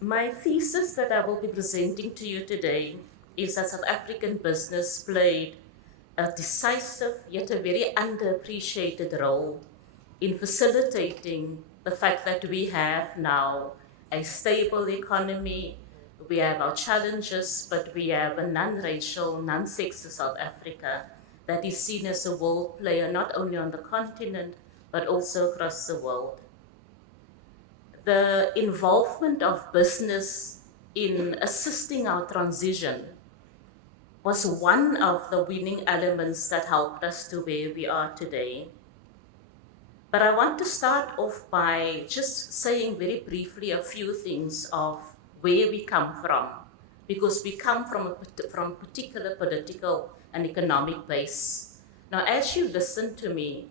My thesis that I will be presenting to you today is that South African business played a decisive yet a very underappreciated role in facilitating the fact that we have now a stable economy, we have our challenges, but we have a non-racial, non-sexist South Africa that is seen as a world player not only on the continent, but also across the world. The involvement of business in assisting our transition was one of the winning elements that helped us to where we are today. But I want to start off by just saying very briefly a few things of where we come from, because we come from particular political and economic base. Now, as you listen to me,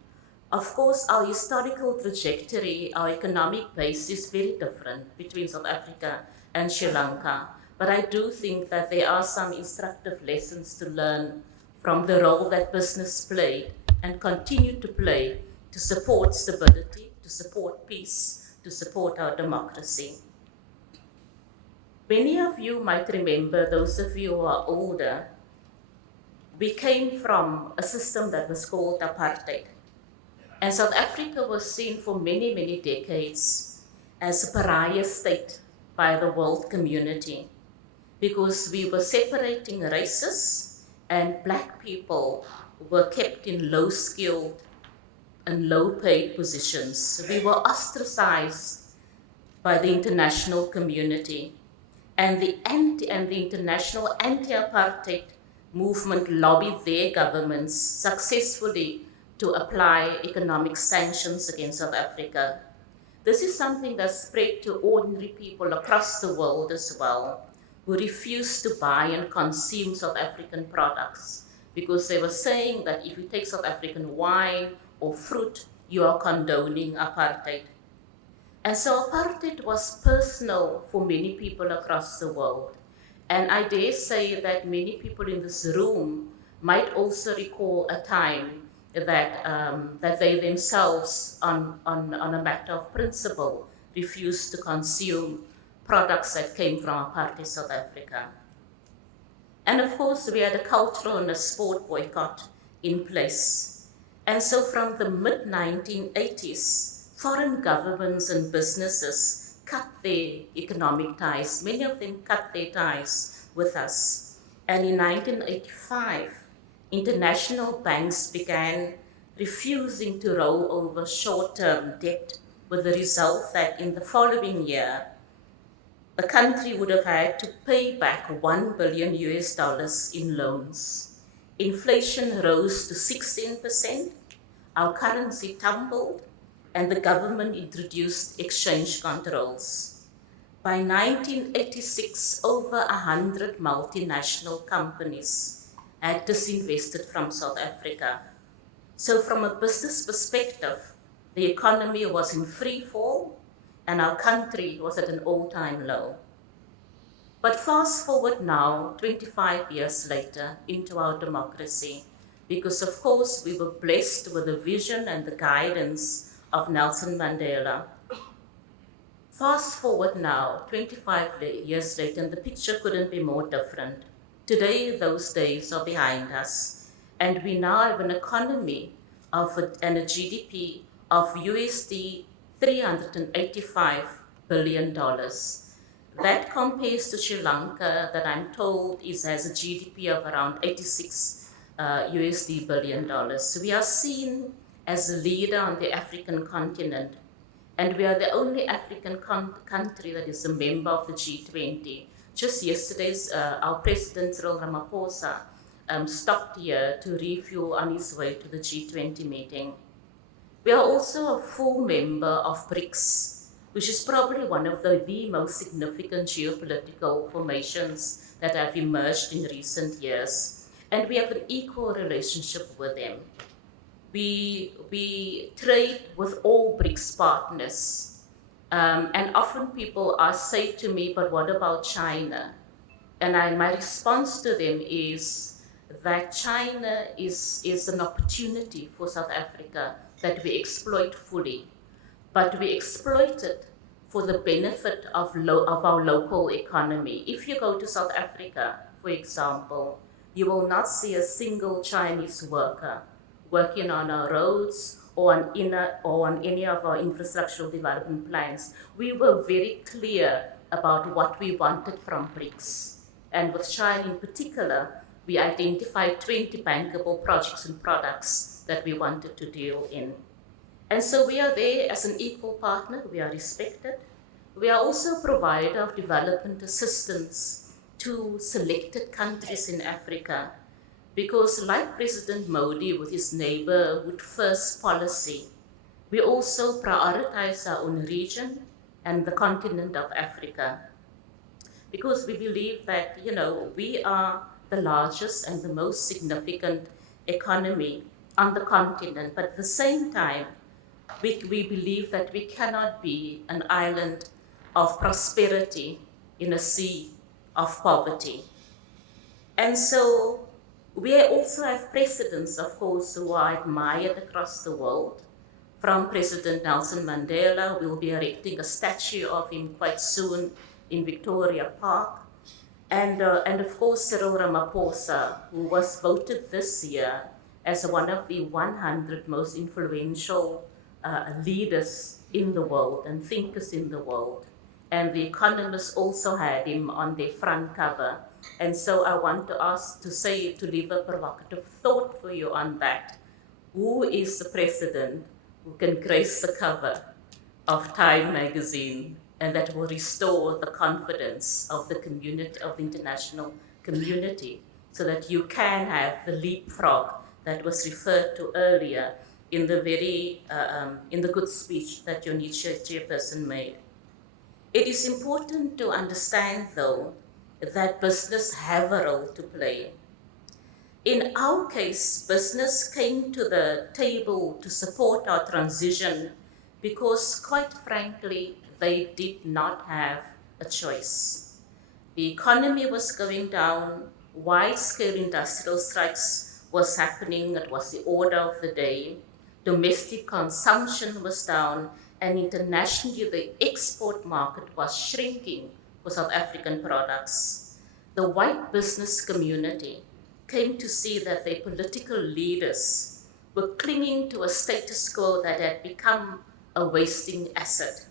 of course, our historical trajectory, our economic base is very different between South Africa and Sri Lanka. But I do think that there are some instructive lessons to learn from the role that business played and continue to play to support stability, to support peace, to support our democracy. Many of you might remember, those of you who are older, we came from a system that was called apartheid. And South Africa was seen for many, many decades as a pariah state by the world community because we were separating races and black people were kept in low skilled and low paid positions. We were ostracized by the international community. And the international anti-apartheid movement lobbied their governments successfully to apply economic sanctions against South Africa. This is something that spread to ordinary people across the world as well, who refused to buy and consume South African products because they were saying that if you take South African wine or fruit, you are condoning apartheid. And so apartheid was personal for many people across the world. And I dare say that many people in this room might also recall a time that they themselves, on a matter of principle, refused to consume products that came from apartheid South Africa. And of course, we had a cultural and a sport boycott in place. And so from the mid-1980s, foreign governments and businesses cut their economic ties. Many of them cut their ties with us. And in 1985, international banks began refusing to roll over short-term debt, with the result that in the following year, the country would have had to pay back $1 billion in loans. Inflation rose to 16%, our currency tumbled, and the government introduced exchange controls. By 1986, over 100 multinational companies had disinvested from South Africa. So from a business perspective, the economy was in free fall and our country was at an all-time low. But fast forward now, 25 years later, into our democracy, because of course we were blessed with the vision and the guidance of Nelson Mandela. Fast forward now, 25 years later, and the picture couldn't be more different. Today, those days are behind us, and we now have an economy and a GDP of USD $385 billion. That compares to Sri Lanka, that I'm told has a GDP of around 86 USD billion dollars. So we are seen as a leader on the African continent, and we are the only African country that is a member of the G20. Just yesterday, our President Cyril Ramaphosa stopped here to refuel on his way to the G20 meeting. We are also a full member of BRICS, which is probably one of the most significant geopolitical formations that have emerged in recent years. And we have an equal relationship with them. We trade with all BRICS partners. And often people say to me, but what about China? And my response to them is that China is an opportunity for South Africa that we exploit fully. But we exploit it for the benefit of our local economy. If you go to South Africa, for example, you will not see a single Chinese worker working on our roads or on any of our infrastructural development plans. We were very clear about what we wanted from BRICS. And with China in particular, we identified 20 bankable projects and products that we wanted to deal in. And so we are there as an equal partner, we are respected. We are also a provider of development assistance to selected countries in Africa, because like President Modi with his neighborhood first policy, we also prioritize our own region and the continent of Africa, because we believe that, we are the largest and the most significant economy on the continent, but at the same time, we believe that we cannot be an island of prosperity in a sea of poverty. And so we also have presidents, of course, who are admired across the world. From President Nelson Mandela, we'll be erecting a statue of him quite soon in Victoria Park. And of course, Cyril Ramaphosa, who was voted this year as one of the 100 most influential leaders in the world and thinkers in the world. And The Economist also had him on their front cover. And so I want to leave a provocative thought for you on that. Who is the president who can grace the cover of Time magazine, and that will restore the confidence of the community, of the international community, so that you can have the leapfrog that was referred to earlier in the good speech that your chairperson made. It is important to understand, though, that business have a role to play. In our case, business came to the table to support our transition because, quite frankly, they did not have a choice. The economy was going down, wide-scale industrial strikes was happening, it was the order of the day, domestic consumption was down, and internationally the export market was shrinking for South African products. The white business community came to see that their political leaders were clinging to a status quo that had become a wasting asset.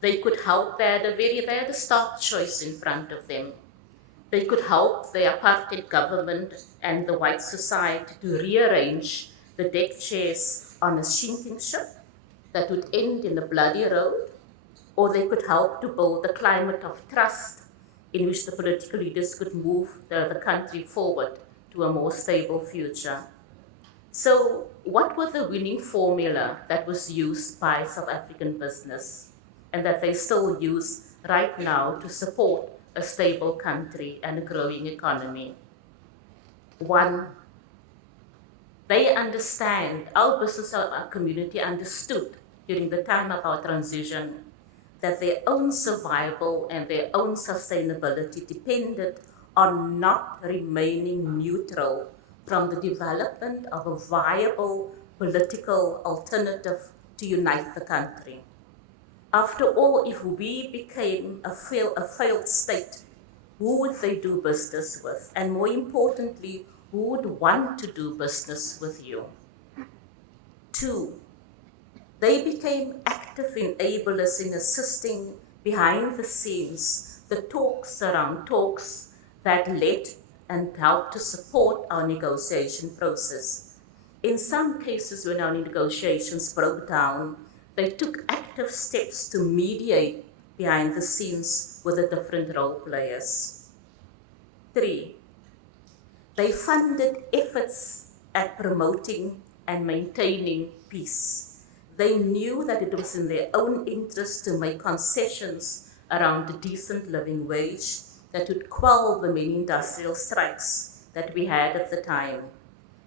They could help, they had a stark choice in front of them. They could help the apartheid government and the white society to rearrange the deck chairs on a sinking ship that would end in a bloody road, or they could help to build a climate of trust in which the political leaders could move the country forward to a more stable future. So what was the winning formula that was used by South African business and that they still use right now to support a stable country and a growing economy? One, they understand, our business our community understood during the time of our transition that their own survival and their own sustainability depended on not remaining neutral from the development of a viable political alternative to unite the country. After all, if we became a failed state, who would they do business with? And more importantly, who would want to do business with you? Two, they became active enablers in assisting behind the scenes the talks that led and helped to support our negotiation process. In some cases, when our negotiations broke down, they took active steps to mediate behind the scenes with the different role players. Three, they funded efforts at promoting and maintaining peace. They knew that it was in their own interest to make concessions around a decent living wage that would quell the many industrial strikes that we had at the time.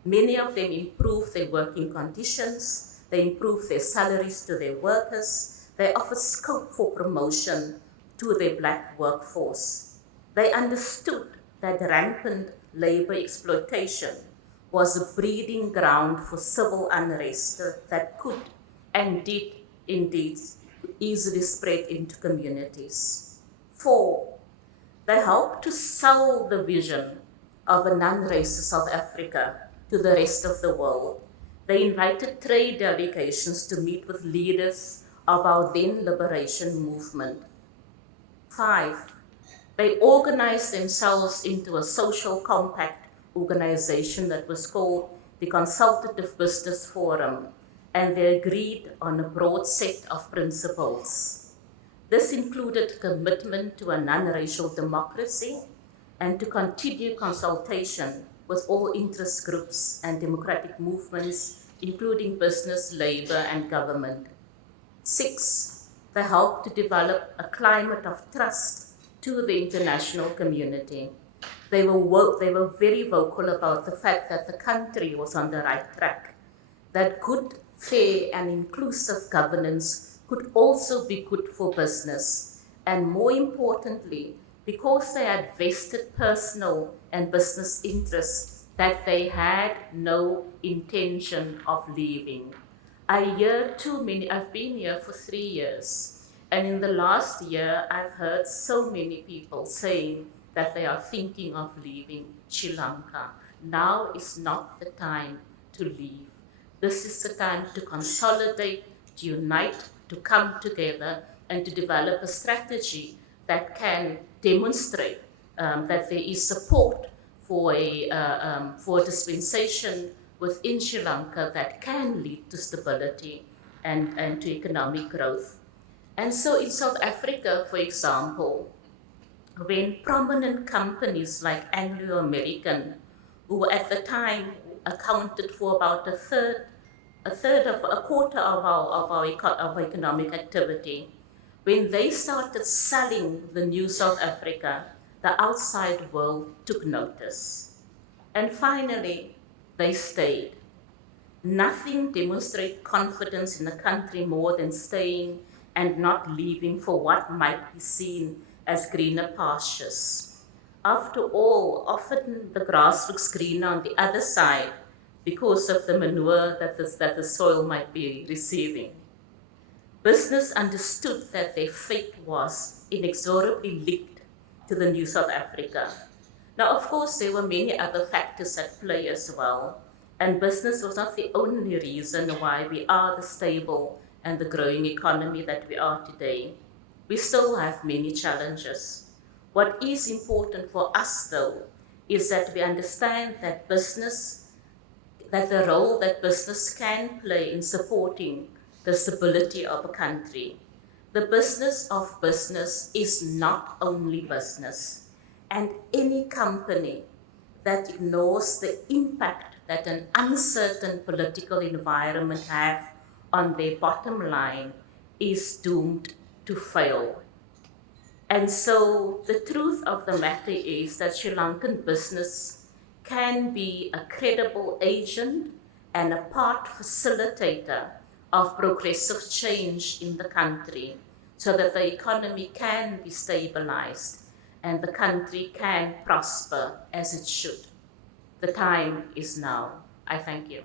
Many of them improved their working conditions, they improved their salaries to their workers, they offered scope for promotion to their black workforce. They understood that rampant labor exploitation was a breeding ground for civil unrest that could and did indeed could easily spread into communities. 4, they helped to sell the vision of a non-racist South Africa to the rest of the world. They invited trade delegations to meet with leaders of our then liberation movement. 5, they organized themselves into a social compact organization that was called the Consultative Business Forum, and they agreed on a broad set of principles. This included commitment to a non-racial democracy and to continue consultation with all interest groups and democratic movements, including business, labor, and government. 6, they helped to develop a climate of trust to the international community. They were very vocal about the fact that the country was on the right track, that good, fair, and inclusive governance could also be good for business, and more importantly, because they had vested personal and business interests, that they had no intention of leaving. I hear too many, I've been here for 3 years, and in the last year, I've heard so many people saying that they are thinking of leaving Sri Lanka. Now is not the time to leave. This is the time to consolidate, to unite, to come together, and to develop a strategy that can demonstrate that there is support for a dispensation within Sri Lanka that can lead to stability and to economic growth. And so in South Africa, for example, when prominent companies like Anglo American, who at the time accounted for about a quarter of our economic activity, when they started selling the new South Africa, the outside world took notice. And finally, they stayed. Nothing demonstrates confidence in a country more than staying and not leaving for what might be seen as greener pastures. After all, often the grass looks greener on the other side because of the manure that the soil might be receiving. Business understood that their fate was inexorably linked to the new South Africa. Now, of course, there were many other factors at play as well, and business was not the only reason why we are the stable and the growing economy that we are today. We still have many challenges. What is important for us, though, is that we understand that the role that business can play in supporting the stability of a country. The business of business is not only business, and any company that ignores the impact that an uncertain political environment have on their bottom line is doomed to fail. And so the truth of the matter is that Sri Lankan business can be a credible agent and a part facilitator of progressive change in the country so that the economy can be stabilized and the country can prosper as it should. The time is now. I thank you.